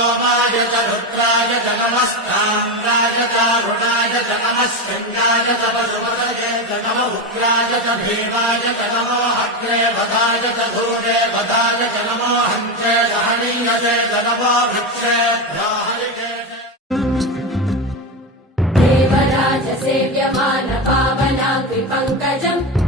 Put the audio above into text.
सोमाय च रुद्राय च नमस्ताम्राय च अरुणाय च नमः शृङ्गाय च पशुपतये च नम उग्राय च भीमाय च नमो अग्रे वधाय च धूरे वधाय च नमो हन्त्रे च हनीयसे च नमो भिक्षेभ्यो हरिके देवराज सेव्यमान पावनाग्निपङ्कजम्